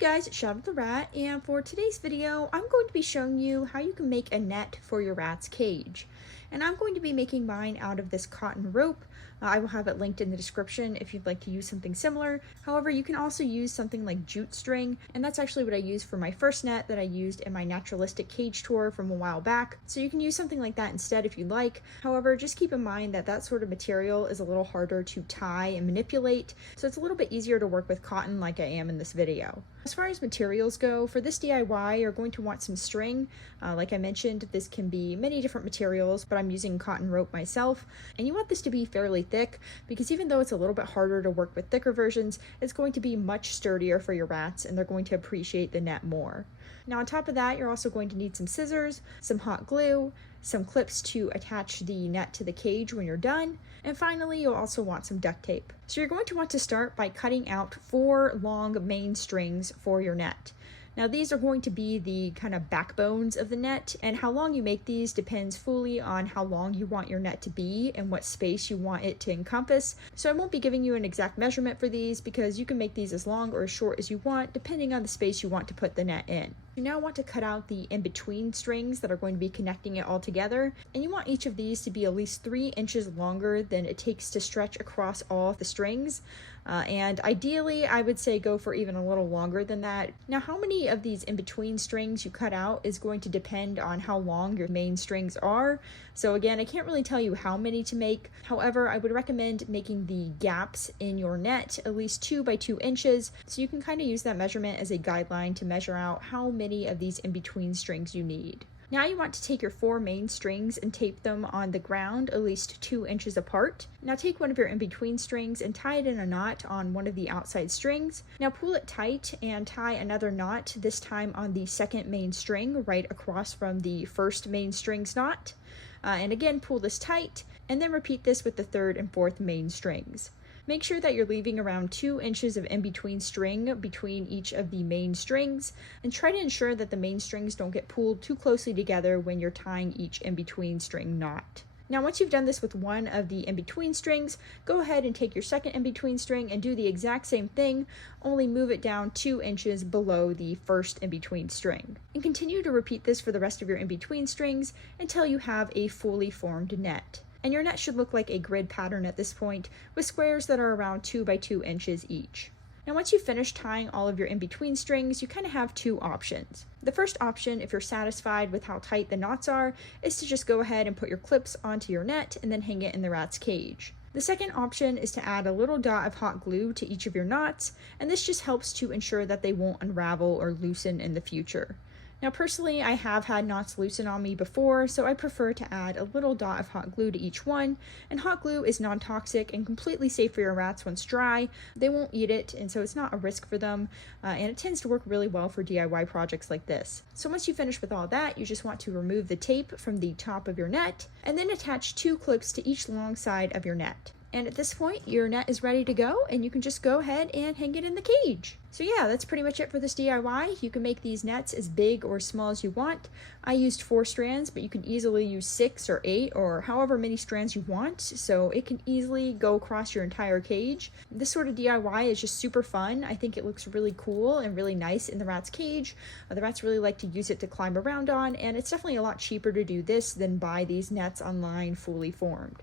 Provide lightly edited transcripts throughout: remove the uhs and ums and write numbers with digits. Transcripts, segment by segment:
guys, it's Shadow the Rat, and for today's video, I'm going to be showing you how you can make a net for your rat's cage. And I'm going to be making mine out of this cotton rope. I will have it linked in the description if you'd like to use something similar. However, you can also use something like jute string, and that's actually what I used for my first net that I used in my naturalistic cage tour from a while back. So you can use something like that instead if you'd like. However, just keep in mind that that sort of material is a little harder to tie and manipulate, so it's a little bit easier to work with cotton like I am in this video. As far as materials go, for this DIY, you're going to want some string. Like I mentioned, this can be many different materials, but I'm using cotton rope myself. And you want this to be fairly thick, because even though it's a little bit harder to work with thicker versions, it's going to be much sturdier for your rats, and they're going to appreciate the net more. Now on top of that, you're also going to need some scissors, some hot glue, some clips to attach the net to the cage when you're done, and finally you'll also want some duct tape. So you're going to want to start by cutting out 4 long main strings for your net. Now these are going to be the kind of backbones of the net, and how long you make these depends fully on how long you want your net to be and what space you want it to encompass. So I won't be giving you an exact measurement for these because you can make these as long or as short as you want depending on the space you want to put the net in. You now want to cut out the in-between strings that are going to be connecting it all together, and you want each of these to be at least 3 inches longer than it takes to stretch across all of the strings. And ideally, I would say go for even a little longer than that. Now, how many of these in-between strings you cut out is going to depend on how long your main strings are. So again, I can't really tell you how many to make. However, I would recommend making the gaps in your net at least 2 by 2 inches, so you can kind of use that measurement as a guideline to measure out how many of these in-between strings you need. Now you want to take your 4 main strings and tape them on the ground at least 2 inches apart. Now take one of your in-between strings and tie it in a knot on one of the outside strings. Now pull it tight and tie another knot, this time on the second main string right across from the first main string's knot. And again, pull this tight, and then repeat this with the 3rd and 4th main strings. Make sure that you're leaving around 2 inches of in-between string between each of the main strings, and try to ensure that the main strings don't get pulled too closely together when you're tying each in-between string knot. Now once you've done this with one of the in-between strings, go ahead and take your second in-between string and do the exact same thing, only move it down 2 inches below the first in-between string. And continue to repeat this for the rest of your in-between strings until you have a fully formed net. And your net should look like a grid pattern at this point, with squares that are around 2 by 2 inches each. Now once you've finished tying all of your in-between strings, you kind of have 2 options. The first option, if you're satisfied with how tight the knots are, is to just go ahead and put your clips onto your net and then hang it in the rat's cage. The second option is to add a little dot of hot glue to each of your knots, and this just helps to ensure that they won't unravel or loosen in the future. Now personally, I have had knots loosen on me before, so I prefer to add a little dot of hot glue to each one, and hot glue is non-toxic and completely safe for your rats once dry. They won't eat it, and so it's not a risk for them, and it tends to work really well for DIY projects like this. So once you finish with all that, you just want to remove the tape from the top of your net, and then attach 2 clips to each long side of your net. And at this point, your net is ready to go, and you can just go ahead and hang it in the cage. So yeah, that's pretty much it for this DIY. You can make these nets as big or small as you want. I used 4 strands, but you can easily use 6 or 8 or however many strands you want, so it can easily go across your entire cage. This sort of DIY is just super fun. I think it looks really cool and really nice in the rat's cage. The rats really like to use it to climb around on, and it's definitely a lot cheaper to do this than buy these nets online fully formed.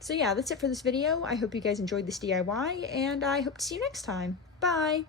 So yeah, that's it for this video. I hope you guys enjoyed this DIY, and I hope to see you next time. Bye!